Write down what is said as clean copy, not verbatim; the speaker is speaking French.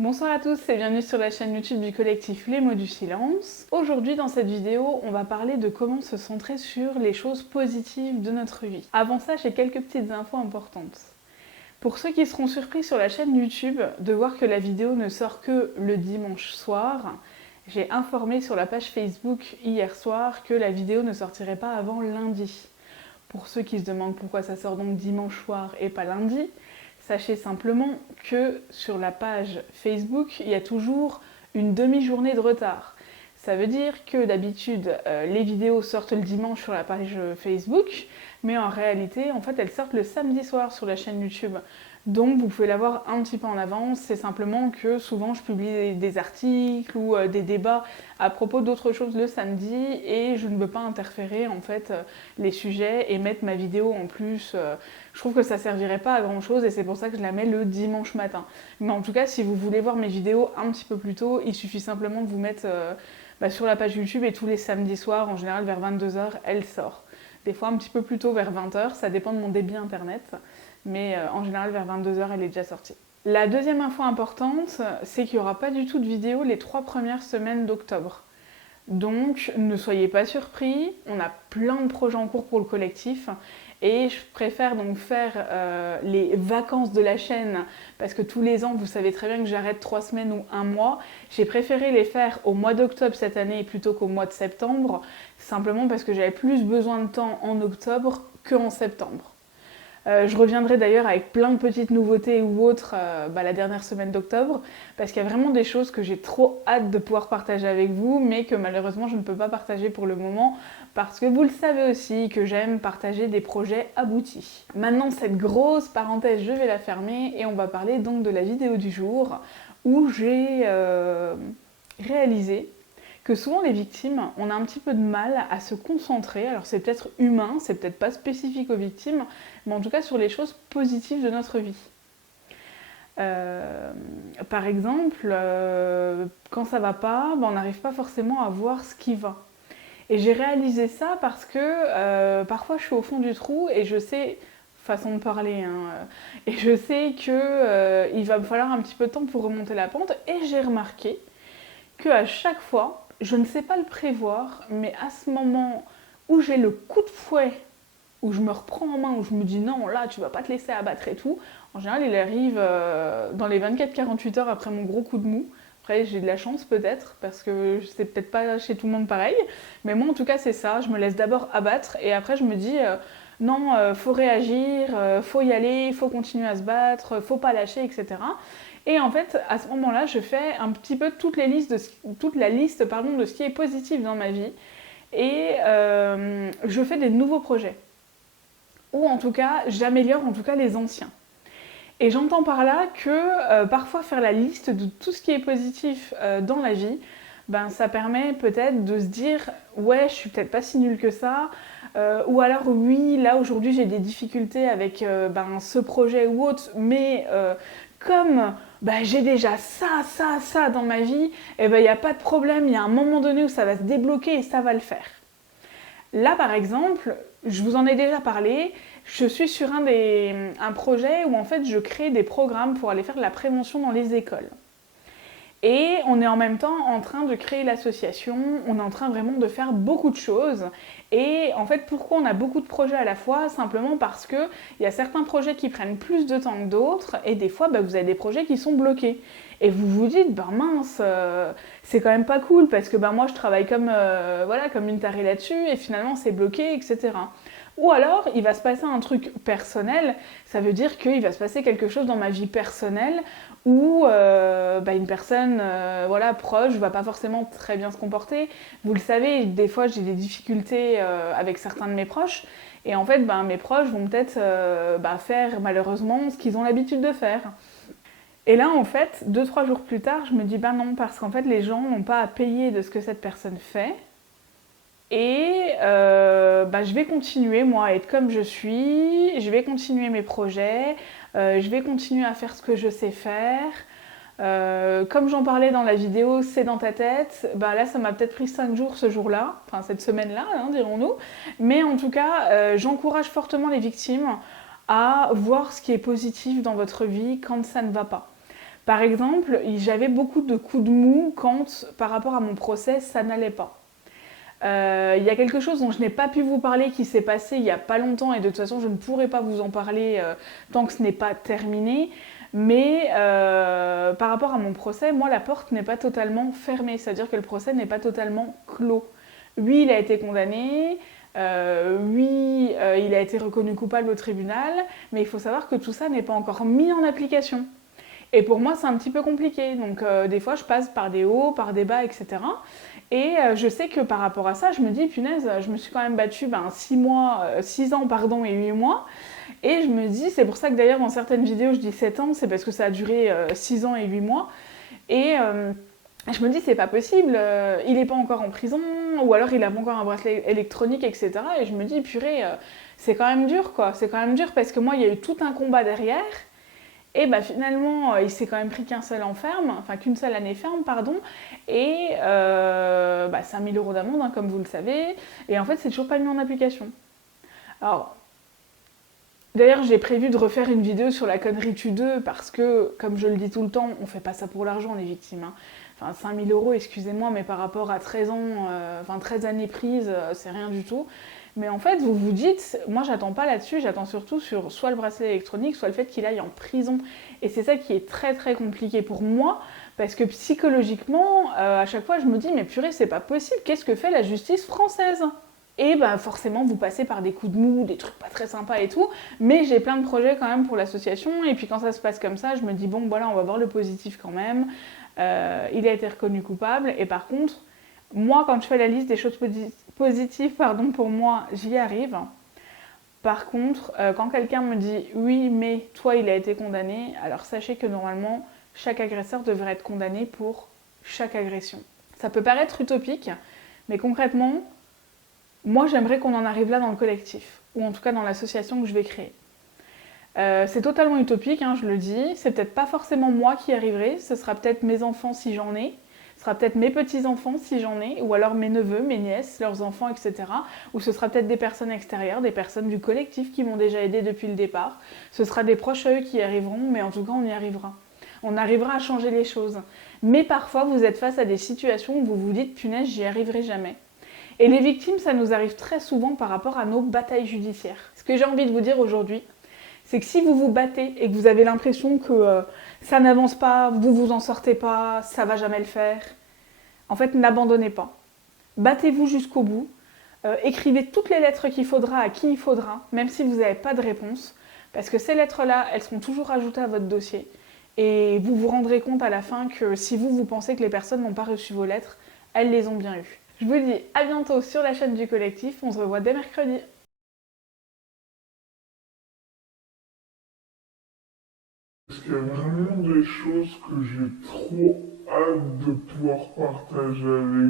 Bonsoir à tous et bienvenue sur la chaîne YouTube du collectif Les Mots du Silence. Aujourd'hui dans cette vidéo, on va parler de comment se centrer sur les choses positives de notre vie. Avant ça, j'ai quelques petites infos importantes. Pour ceux qui seront surpris sur la chaîne YouTube de voir que la vidéo ne sort que le dimanche soir, j'ai informé sur la page Facebook hier soir que la vidéo ne sortirait pas avant lundi. Pour ceux qui se demandent pourquoi ça sort donc dimanche soir et pas lundi, sachez simplement que sur la page Facebook, il y a toujours une demi-journée de retard. Ça veut dire que d'habitude, les vidéos sortent le dimanche sur la page Facebook, mais en réalité, en fait, elles sortent le samedi soir sur la chaîne YouTube. Donc vous pouvez l'avoir un petit peu en avance, c'est simplement que souvent je publie des articles ou des débats à propos d'autres choses le samedi et je ne veux pas interférer en fait les sujets et mettre ma vidéo en plus. Je trouve que ça servirait pas à grand chose et c'est pour ça que je la mets le dimanche matin. Mais en tout cas, si vous voulez voir mes vidéos un petit peu plus tôt, il suffit simplement de vous mettre sur la page YouTube et tous les samedis soirs, en général vers 22h, elle sort. Des fois un petit peu plus tôt vers 20h, ça dépend de mon débit internet. Mais en général vers 22h elle est déjà sortie. La deuxième info importante, c'est qu'il n'y aura pas du tout de vidéo les 3 premières semaines d'octobre. Donc ne soyez pas surpris, on a plein de projets en cours pour le collectif et je préfère donc faire les vacances de la chaîne parce que tous les ans vous savez très bien que j'arrête 3 semaines ou 1 mois. J'ai préféré les faire au mois d'octobre cette année plutôt qu'au mois de septembre, simplement parce que j'avais plus besoin de temps en octobre qu'en septembre. Je reviendrai d'ailleurs avec plein de petites nouveautés ou autres la dernière semaine d'octobre, parce qu'il y a vraiment des choses que j'ai trop hâte de pouvoir partager avec vous, mais que malheureusement je ne peux pas partager pour le moment, parce que vous le savez aussi que j'aime partager des projets aboutis. Maintenant cette grosse parenthèse, je vais la fermer et on va parler donc de la vidéo du jour, où j'ai réalisé que souvent les victimes, on a un petit peu de mal à se concentrer, alors c'est peut-être humain, c'est peut-être pas spécifique aux victimes, mais en tout cas sur les choses positives de notre vie. Par exemple, quand ça va pas, on n'arrive pas forcément à voir ce qui va. Et j'ai réalisé ça parce que parfois je suis au fond du trou et je sais, façon de parler, et je sais qu'il va me falloir un petit peu de temps pour remonter la pente, et j'ai remarqué qu'à chaque fois, je ne sais pas le prévoir, mais à ce moment où j'ai le coup de fouet, où je me reprends en main, où je me dis non, là, tu vas pas te laisser abattre et tout, en général, il arrive dans les 24-48 heures après mon gros coup de mou. Après, j'ai de la chance peut-être, parce que c'est peut-être pas chez tout le monde pareil, mais moi, en tout cas, c'est ça. Je me laisse d'abord abattre, et après, je me dis non, faut réagir, faut y aller, faut continuer à se battre, faut pas lâcher, etc. Et en fait, à ce moment-là, je fais un petit peu toute la liste de ce qui est positif dans ma vie. Et je fais des nouveaux projets. Ou en tout cas, j'améliore en tout cas les anciens. Et j'entends par là que parfois faire la liste de tout ce qui est positif dans la vie, ça permet peut-être de se dire ouais, je suis peut-être pas si nulle que ça, ou alors oui, là aujourd'hui j'ai des difficultés avec ce projet ou autre, mais comme j'ai déjà ça dans ma vie, et il n'y a pas de problème, il y a un moment donné où ça va se débloquer et ça va le faire. Là par exemple, je vous en ai déjà parlé, je suis sur un projet où en fait je crée des programmes pour aller faire de la prévention dans les écoles. Et on est en même temps en train de créer l'association, on est en train vraiment de faire beaucoup de choses. Et en fait, pourquoi on a beaucoup de projets à la fois? Simplement parce qu'il y a certains projets qui prennent plus de temps que d'autres, et des fois, vous avez des projets qui sont bloqués. Et vous vous dites, mince, c'est quand même pas cool, parce que moi je travaille comme une tarée là-dessus, et finalement c'est bloqué, etc. Ou alors, il va se passer un truc personnel, ça veut dire qu'il va se passer quelque chose dans ma vie personnelle où une personne proche ne va pas forcément très bien se comporter. Vous le savez, des fois j'ai des difficultés avec certains de mes proches, et en fait mes proches vont peut-être faire malheureusement ce qu'ils ont l'habitude de faire. Et là en fait, 2-3 jours plus tard, je me dis non, parce qu'en fait les gens n'ont pas à payer de ce que cette personne fait. Et je vais continuer moi à être comme je suis, je vais continuer mes projets, je vais continuer à faire ce que je sais faire. Comme j'en parlais dans la vidéo C'est dans ta tête, là ça m'a peut-être pris 5 jours ce jour-là, enfin cette semaine-là, dirons-nous. Mais en tout cas, j'encourage fortement les victimes à voir ce qui est positif dans votre vie quand ça ne va pas. Par exemple, j'avais beaucoup de coups de mou quand, par rapport à mon process, ça n'allait pas. Il y a quelque chose dont je n'ai pas pu vous parler qui s'est passé il n'y a pas longtemps et de toute façon je ne pourrai pas vous en parler tant que ce n'est pas terminé. Mais par rapport à mon procès, moi la porte n'est pas totalement fermée, c'est-à-dire que le procès n'est pas totalement clos. Oui, il a été condamné, oui, il a été reconnu coupable au tribunal, mais il faut savoir que tout ça n'est pas encore mis en application. Et pour moi, c'est un petit peu compliqué. Donc, des fois, je passe par des hauts, par des bas, etc. Et je sais que par rapport à ça, je me dis, punaise, je me suis quand même battue 6 ans pardon, et 8 mois. Et je me dis, c'est pour ça que d'ailleurs, dans certaines vidéos, je dis 7 ans, c'est parce que ça a duré 6 ans et 8 mois. Et je me dis, c'est pas possible, il n'est pas encore en prison, ou alors il a pas encore un bracelet électronique, etc. Et je me dis, purée, c'est quand même dur, quoi. C'est quand même dur parce que moi, il y a eu tout un combat derrière. Et bah finalement, il s'est quand même pris qu'un seul enferme, enfin qu'une seule année ferme, pardon, et 5 000 euros d'amende, hein, comme vous le savez, et en fait, c'est toujours pas mis en application. Alors, d'ailleurs, j'ai prévu de refaire une vidéo sur la connerie tue 2 parce que, comme je le dis tout le temps, on fait pas ça pour l'argent, les victimes. Hein. Enfin, 5 000 euros, excusez-moi, mais par rapport à 13 ans, 13 années prises, c'est rien du tout. Mais en fait, vous vous dites, moi j'attends pas là-dessus, j'attends surtout sur soit le bracelet électronique, soit le fait qu'il aille en prison. Et c'est ça qui est très très compliqué pour moi, parce que psychologiquement, à chaque fois je me dis, mais purée, c'est pas possible, qu'est-ce que fait la justice française? Et bah forcément, vous passez par des coups de mou, des trucs pas très sympas et tout, mais j'ai plein de projets quand même pour l'association, et puis quand ça se passe comme ça, je me dis, bon voilà, on va voir le positif quand même. Il a été reconnu coupable, et par contre, moi, quand je fais la liste des choses positives, pardon, pour moi, j'y arrive. Par contre, quand quelqu'un me dit oui, mais toi, il a été condamné, alors sachez que normalement, chaque agresseur devrait être condamné pour chaque agression. Ça peut paraître utopique, mais concrètement, moi, j'aimerais qu'on en arrive là dans le collectif, ou en tout cas dans l'association que je vais créer. C'est totalement utopique, hein, je le dis. C'est peut-être pas forcément moi qui y arriverai, ce sera peut-être mes enfants si j'en ai. Ce sera peut-être mes petits-enfants si j'en ai, ou alors mes neveux, mes nièces, leurs enfants, etc. Ou ce sera peut-être des personnes extérieures, des personnes du collectif qui m'ont déjà aidé depuis le départ. Ce sera des proches à eux qui y arriveront, mais en tout cas, on y arrivera. On arrivera à changer les choses. Mais parfois, vous êtes face à des situations où vous vous dites, punaise, j'y arriverai jamais. Et les victimes, ça nous arrive très souvent par rapport à nos batailles judiciaires. Ce que j'ai envie de vous dire aujourd'hui, c'est que si vous vous battez et que vous avez l'impression que ça n'avance pas, vous vous en sortez pas, ça va jamais le faire, en fait, n'abandonnez pas. Battez-vous jusqu'au bout. Écrivez toutes les lettres qu'il faudra à qui il faudra, même si vous n'avez pas de réponse, parce que ces lettres-là, elles seront toujours ajoutées à votre dossier. Et vous vous rendrez compte à la fin que si vous pensez que les personnes n'ont pas reçu vos lettres, elles les ont bien eues. Je vous dis à bientôt sur la chaîne du collectif, on se revoit dès mercredi. Parce qu'il y a vraiment des choses que j'ai trop hâte de pouvoir partager avec